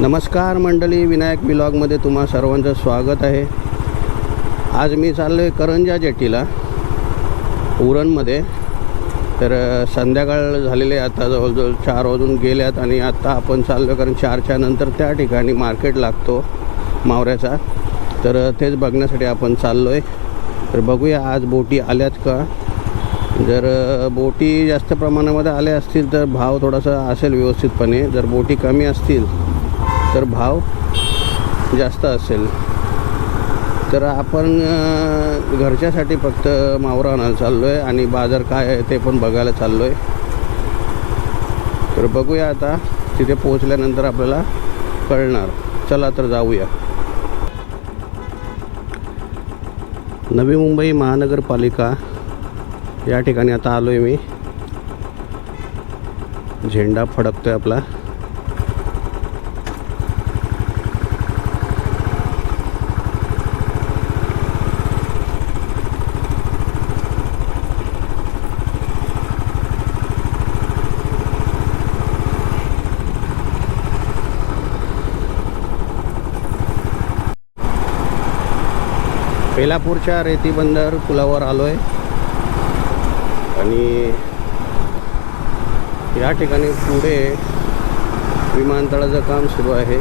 नमस्कार मंडळी विनायक ब्लॉगमध्ये तुम्हा सर्वांचं स्वागत आहे. आज मी चाललो आहे करंजा जेटीला उरणमध्ये. तर संध्याकाळ झालेले आहे आता जवळजवळ चार वाजून गेल्यात आणि आत्ता आपण चाललो कारण चारच्या नंतर त्या ठिकाणी मार्केट लागतो मावऱ्याचा. तर तेच बघण्यासाठी आपण चाललो आहे तर बघूया आज बोटी आल्यात का? जर बोटी जास्त प्रमाणामध्ये आल्या असतील तर भाव थोडासा असेल व्यवस्थितपणे. जर बोटी कमी असतील तर भाव जास्त असेल. तर आपण घरच्यासाठी फक्त मावरा आणायला चाललो आहे आणि बाजार काय आहे ते पण बघायला चाललो आहे तर बघूया आता तिथे पोहोचल्यानंतर आपल्याला कळणार. चला तर जाऊया. नवी मुंबई महानगरपालिका या ठिकाणी आता आलो आहे मी. झेंडा फडकतो आहे आपला. बेलापूरच्या रेती बंदर पुलावर आलो आहे आणि या ठिकाणी पुढे विमानतळाचं काम सुरू आहे.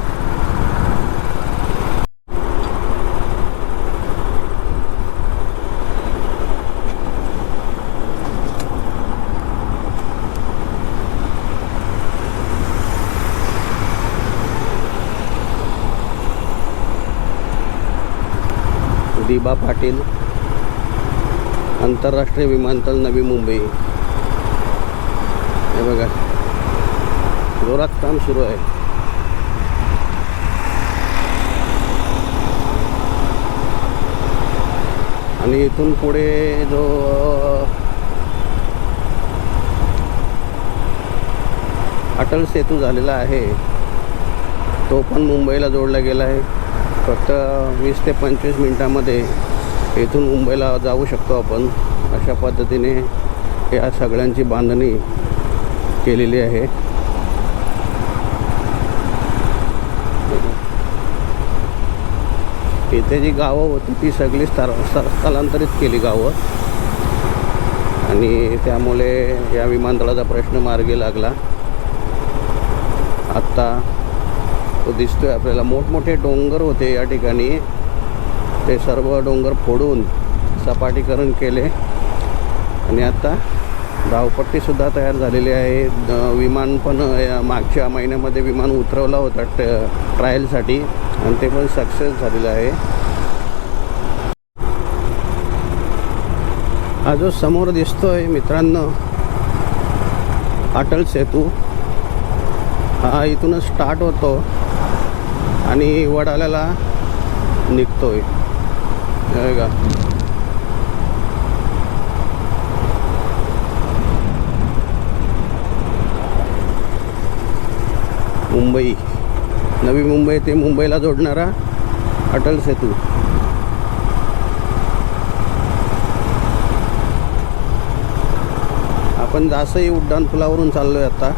दिबा पाटील आंतरराष्ट्रीय विमानतळ नवी मुंबई. हे बघा जोरात काम सुरू आहे. आणि इथून पुढे जो अटल सेतू झालेला आहे तो पण मुंबईला जोडला गेला आहे. फक्त वीस ते पंचवीस मिनटामध्ये इथून मुंबईला जाऊ शकतो आपण. अशा पद्धतीने या सगळ्यांची बांधणी केलेली आहे. इथे जी गावं होती ती सगळी स्थर स्थ- स्थलांतरित केली गावं. आणि त्यामुळे या विमानतळाचा प्रश्न मार्गी लागला. आत्ता तो दिसतोय आपल्याला मोठमोठे डोंगर होते या ठिकाणी. ते सर्व डोंगर फोडून सपाटीकरण केले. आणि आता धावपट्टीसुद्धा तयार झालेली आहे. विमान पण मागच्या महिन्यामध्ये विमान उतरवला होता ट- ट्रायलसाठी. आणि ते पण सक्सेस झालेलं आहे. हा जो समोर दिसतोय मित्रांनो अटल सेतू हा इथूनच स्टार्ट होतो. आणि वडाल्याला निघतोय. हे मुंबई. नवी मुंबई ते मुंबईला जोडणारा अटल सेतू. आपण जास्तही उड्डाण पुलावरून चाललोय आता.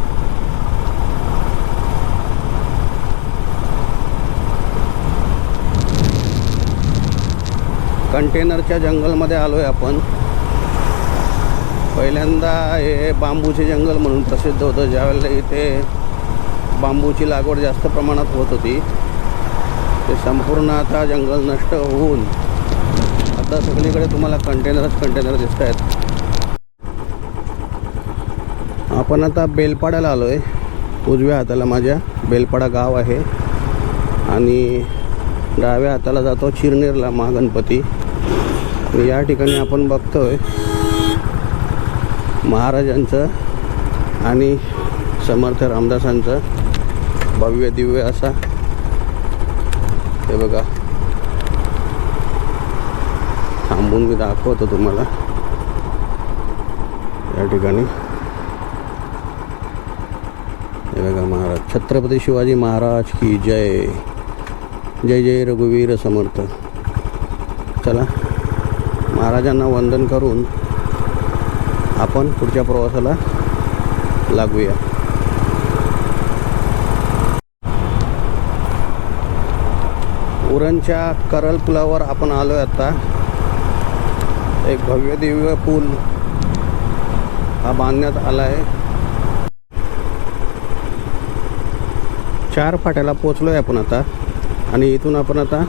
कंटेनरच्या जंगलमध्ये आलो आहे आपण. पहिल्यांदा हे बांबूचे जंगल म्हणून प्रसिद्ध होतं. ज्यावेळेला इथे बांबूची लागवड जास्त प्रमाणात होत होती ते संपूर्ण आता जंगल नष्ट होऊन आता सगळीकडे तुम्हाला कंटेनरच कंटेनर दिसत आहेत. आपण आता बेलपाड्याला आलो आहे उजव्या हाताला माझ्या बेलपाडा गाव आहे. आणि डाव्या हाताला जातो चिरनेरला महागणपती. आणि या ठिकाणी आपण बघतोय महाराजांचं आणि समर्थ रामदासांचं भव्य दिव्य असा हे बघा. थांबून मी दाखवतो तुम्हाला. या ठिकाणी. हे बघा महाराज. छत्रपती शिवाजी महाराज की जय. जय जय रघुवीर समर्थ. चला. महाराजांना वंदन करून आपण पुढच्या प्रवासाला लागूया. उरणच्या करल पुलावर आपण आलो आहे आता. एक भव्य दिव्य पूल हा बांधण्यात आला आहे चार फाट्याला पोचलो आहे आपण आता आणि इथून आपण आता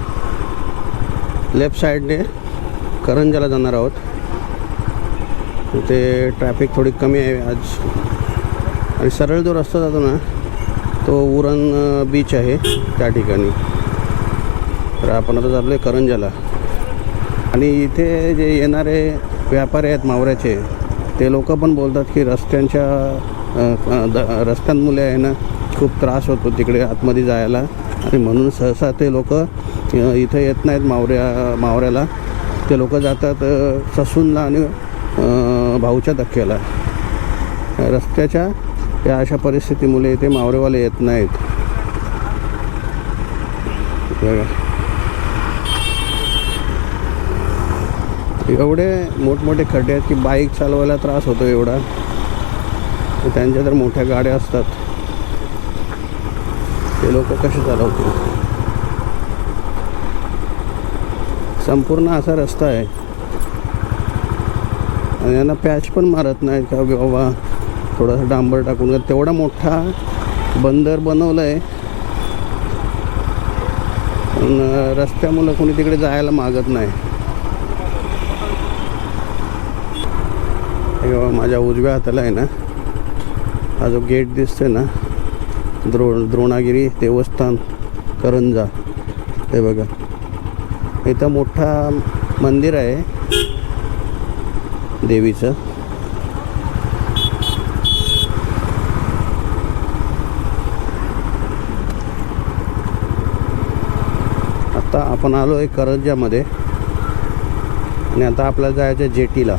लेफ्ट साईडने करंजाला जाणार आहोत. तिथे ट्रॅफिक थोडी कमी आहे आज. आणि सरळ जो रस्ता जातो ना तो उरण बीच आहे त्या ठिकाणी. तर आपण आता चाललो आहे करंजाला. आणि इथे जे येणारे व्यापारी आहेत मावऱ्याचे ते लोक पण बोलतात की रस्त्यांच्या द- रस्त्यांमुळे आहे ना खूप त्रास होतो तिकडे आतमध्ये जायला. आणि म्हणून सहसा ते लोक इथं येत नाहीत मावऱ्या मावऱ्याला. ते लोक जातात ससूनला आणि भाऊच्या धक्क्याला. रस्त्याच्या या अशा परिस्थितीमुळे इथे मावरेवाले येत नाहीत. एवढे मोठमोठे खड्डे आहेत की बाईक चालवायला त्रास होतो एवढा. त्यांच्या तर मोठ्या गाड्या असतात. ते लोक कसे चालवतील? संपूर्ण असा रस्ता आहे. आणि यांना पॅच पण मारत नाहीत का? बाबा थोडासा डांबर टाकून. तेवढा मोठा बंदर बनवलं आहे पण रस्त्यामुळं कोणी तिकडे जायला मागत नाही. हे माझ्या उजव्या हाताला आहे ना हा जो गेट दिसतोय ना द्रो द्रोणागिरी देवस्थान करंजा. हे बघा. इथं मोठा मंदिर आहे. देवीचं. आता आपण आलो आहे करंजामध्ये आणि आता आपल्याला जायचं आहे जेटीला.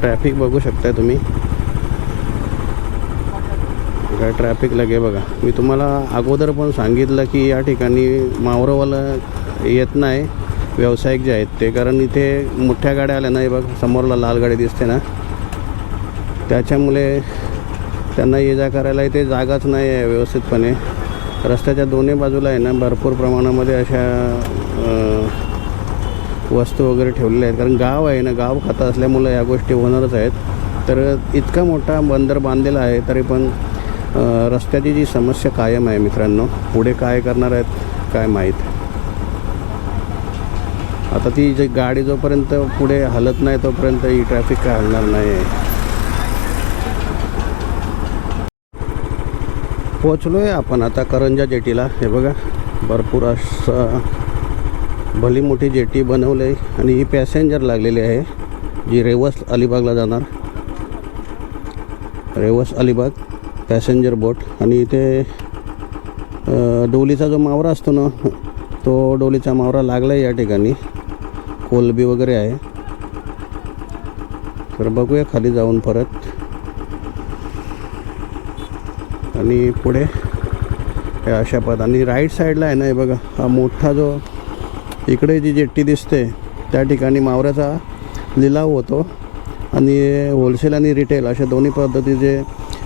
ट्रॅफिक बघू शकताय तुम्ही. काय ट्रॅफिक लगे बघा. मी तुम्हाला अगोदर पण सांगितलं की या ठिकाणी मावरंवालं येत नाही व्यावसायिक जे आहेत ते. कारण इथे मोठ्या गाड्या आल्या नाही बघ समोरला लाल गाडी दिसते ना. त्याच्यामुळे त्यांना ये जा करायला इथे जागाच नाही आहे व्यवस्थितपणे. रस्त्याच्या दोन्ही बाजूला आहे ना भरपूर प्रमाणामध्ये अशा वस्तू वगैरे ठेवलेल्या आहेत. कारण गाव आहे ना गाव खाता असल्यामुळं या गोष्टी होणारच आहेत. तर इतका मोठा बंदर बांधलेला आहे तरी पण रस्त्याची जी समस्या कायम आहे मित्रांनो पुढे काय करणार आहेत काय माहीत. आता ती जी गाडी जोपर्यंत पुढे हलत नाही तोपर्यंत ही ट्रॅफिक काय हलणार नाही. आहे पोचलो आहे आपण आता करंजा जेटीला. हे बघा भरपूर असं भली मोठी जेटी बनवली आहे आणि ही पॅसेंजर लागलेली आहे जी रेवस अलिबागला जाणार. रेवस अलिबाग. Passenger boat. आणि इथे डोलीचा जो मावरा असतो ना तो डोलीचा मावरा लागला आहे या ठिकाणी. कोलबी वगैरे आहे. तर बघूया खाली जाऊन परत. आणि पुढे अशा पद आणि राईट साईडला आहे ना हे बघा हा मोठा जो इकडे जी जेट्टी दिसते त्या ठिकाणी मावऱ्याचा लिलाव होतो. आणि होलसेल आणि रिटेल अशा दोन्ही पद्धतीचे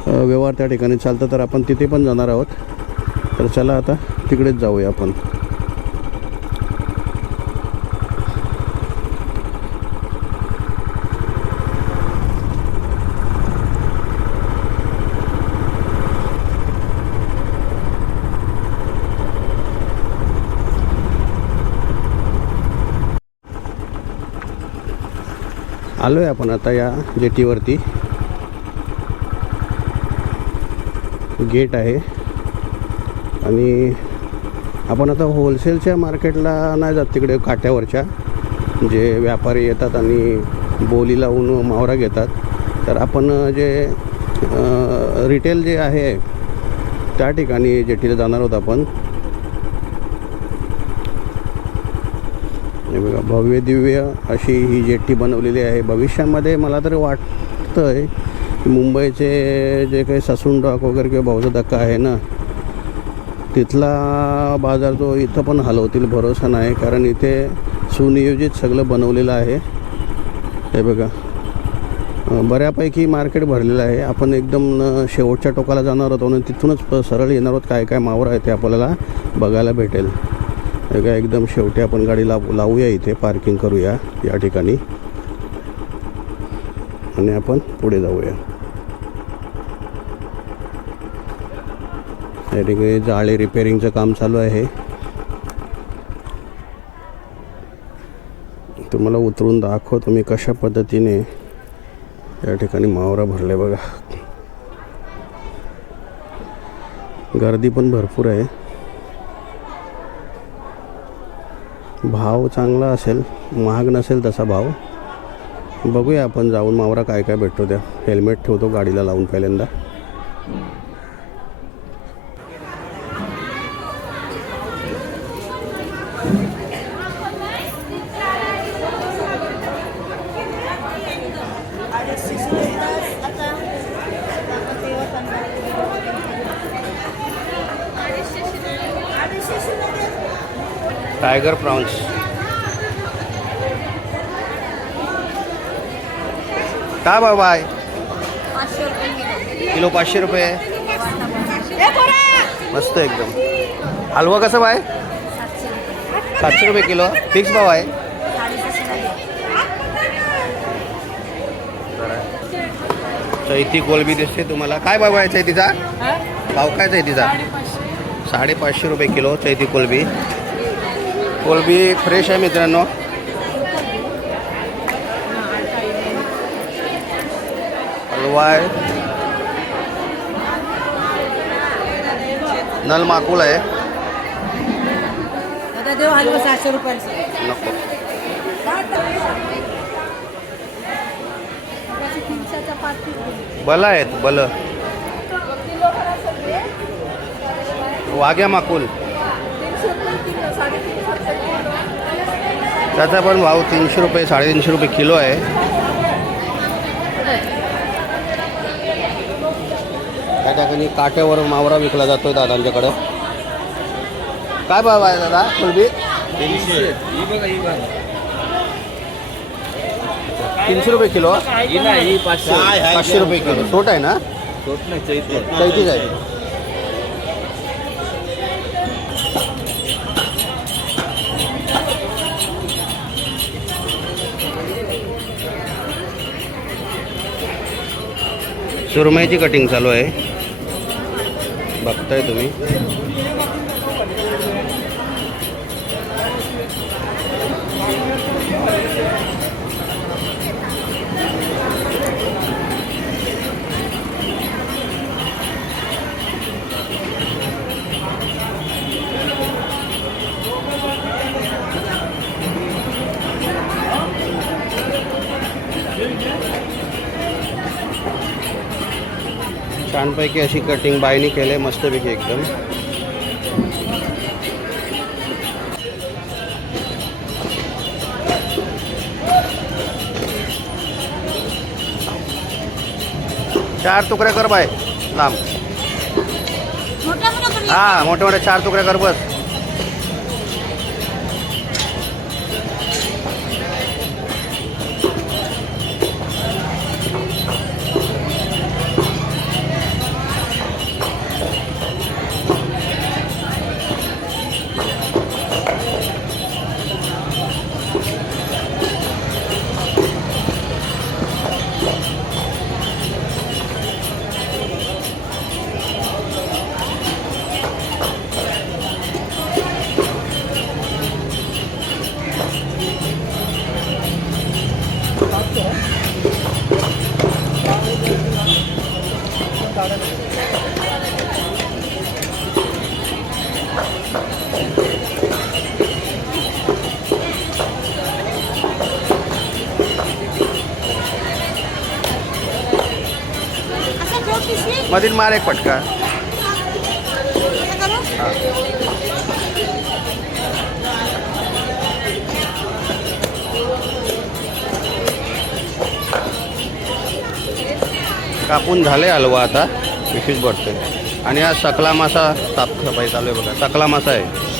व्यवहार त्या ठिकाणी चालतं तर आपण तिथे पण जाणार आहोत. तर चला आता तिकडेच जाऊया आपण. आलो आहे आपण आता या जेटीवरती. गेट आहे. आणि आपण आता होलसेलच्या मार्केटला नाही जात तिकडे काट्यावरच्या. जे व्यापारी येतात आणि बोली लावून मावरा घेतात. तर आपण जे रिटेल जे आहे त्या ठिकाणी जेटीला जाणार आहोत आपण. बघा भव्य दिव्य अशी ही जेट्टी बनवलेली आहे. भविष्यामध्ये मला तरी वाटतं आहे की मुंबईचे जे काही ससून डॉक वगैरे किंवा भाऊचा धक्का आहे ना तिथला बाजार जो इथं पण हलवतील भरोसा नाही कारण इथे सुनियोजित सगळं बनवलेलं आहे. हे बघा. बऱ्यापैकी मार्केट भरलेलं आहे. आपण एकदम शेवटच्या टोकाला जाणार आहोत आणि तिथूनच सरळ येणार आहोत. काय काय मावर आहे ते आपल्याला बघायला भेटेल. हे काय एकदम शेवटी आपण गाडी लावू लावूया इथे. पार्किंग करूया या ठिकाणी. आणि आपण पुढे जाऊया. या ठिकाणी जाळे रिपेअरिंगचं काम चालू आहे. तुम्हाला उतरून दाखवतो मी कशा पद्धतीने या ठिकाणी मावरा भरले बघा. गर्दी पण भरपूर आहे. भाव चांगला असेल महाग नसेल तसा भाव. बघूया आपण जाऊन मावरा काय काय भेटतो त्या. हेल्मेट ठेवतो गाडीला लावून पहिल्यांदा. Tiger prawns. काय भाव आहे? किलो पाचशे रुपये. मस्त एकदम. हलवा कसं बाय सातशे रुपये किलो. फिक्स भाव आहे? चैती कोलबी दिसते तुम्हाला. काय भाव आहे चैतीचा? भाव काय चैतीचा? साडेपाचशे. रुपये किलो चैती कोलबी कोलबी फ्रेश आहे मित्रांनो. हलवा आहे नल माकुल आहे. नको. बल आहेत बल. वाघ्या माकुल. त्याचा पण भाव तीनशे रुपये साडेतीनशे रुपये किलो आहे. त्या ठिकाणी काट्यावर मावरा विकला जातो दादांच्याकडं. काय भाव आहे दादा कुलबी तीनशे. रुपये किलो? पाचशे. रुपये किलो. छोट आहे ना? चैतीच आहे. सुरमईची कटिंग चालू आहे. बघताय तुम्ही. छानपैकी अशी कटिंग बायनी केले मस्तपैकी एकदम. चार तुकड्या कर बाय लांब. हा मोठे मोठे चार तुकड्या कर बस. मधील मार एक पटका. कापून झाले हलवा आता पिशवीत भरतोय आणि हा सकला मासा साफसफाई चालू आहे बघा. सकला मासा आहे.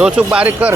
જોશું બારી કર